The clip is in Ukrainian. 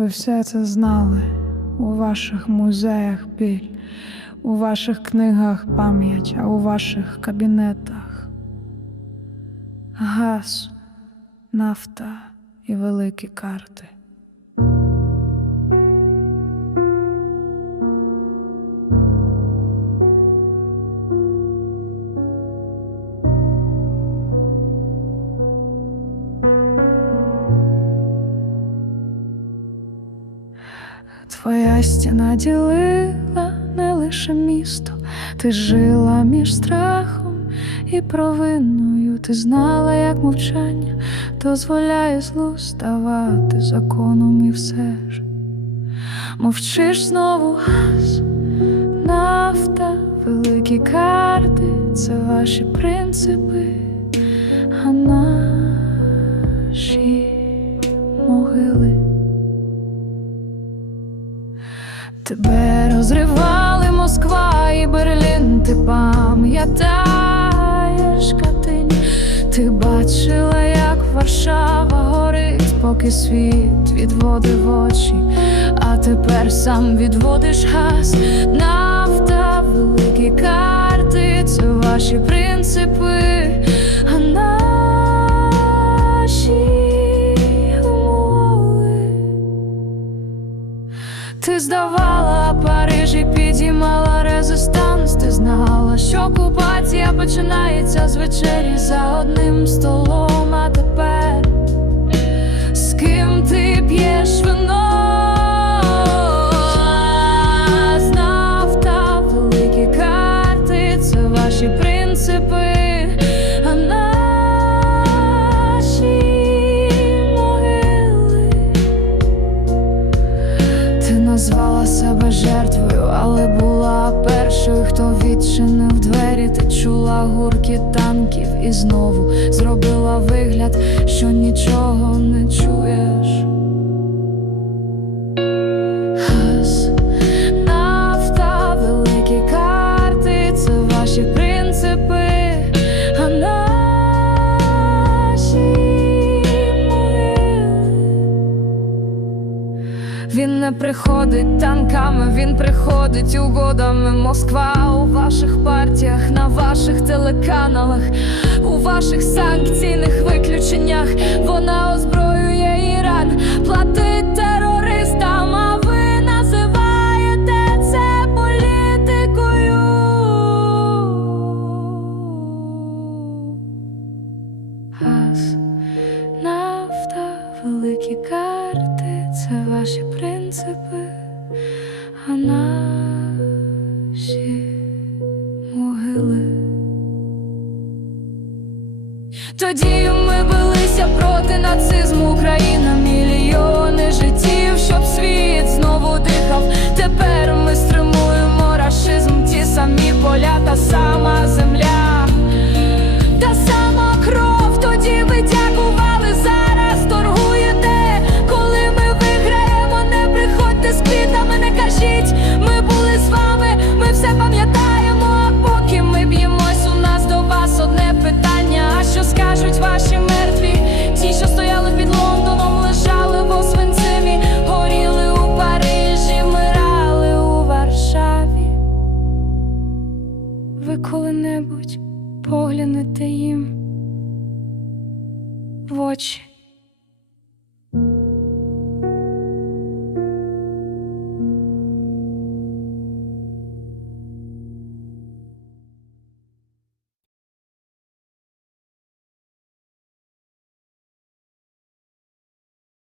ви все це знали у ваших музеях біль, у ваших книгах пам'ять, а у ваших кабінетах газ, нафта і великі карти. Твоя стіна ділила не лише місто, ти жила між страхом і провиною. Ти знала, як мовчання дозволяє злу ставати законом і все ж. Мовчиш знову газ, нафта, великі карти, це ваші принципи, Тебе розривали Москва і Берлін, ти пам'ятаєш Катинь, ти бачила, як Варшава горить, поки світ відводив очі, а тепер сам відводиш газ, нафта, великі карти, це ваші принципи, Ти здавала Париж і підіймала резистанс. Ти знала, що окупація починається з вечері за одним столом. А тепер і знову зробила вигляд, Він не приходить танками, він приходить угодами. Москва у ваших партіях, на ваших телеканалах, у ваших санкційних виключеннях. Це ваші принципи, а наші могили. Тоді ми билися проти нацизму, Україна, ваші мертві? Ті, що стояли під Лондоном, лежали в Освенцимі, горіли у Парижі, вмирали у Варшаві. Ви коли-небудь поглянете їм в очі.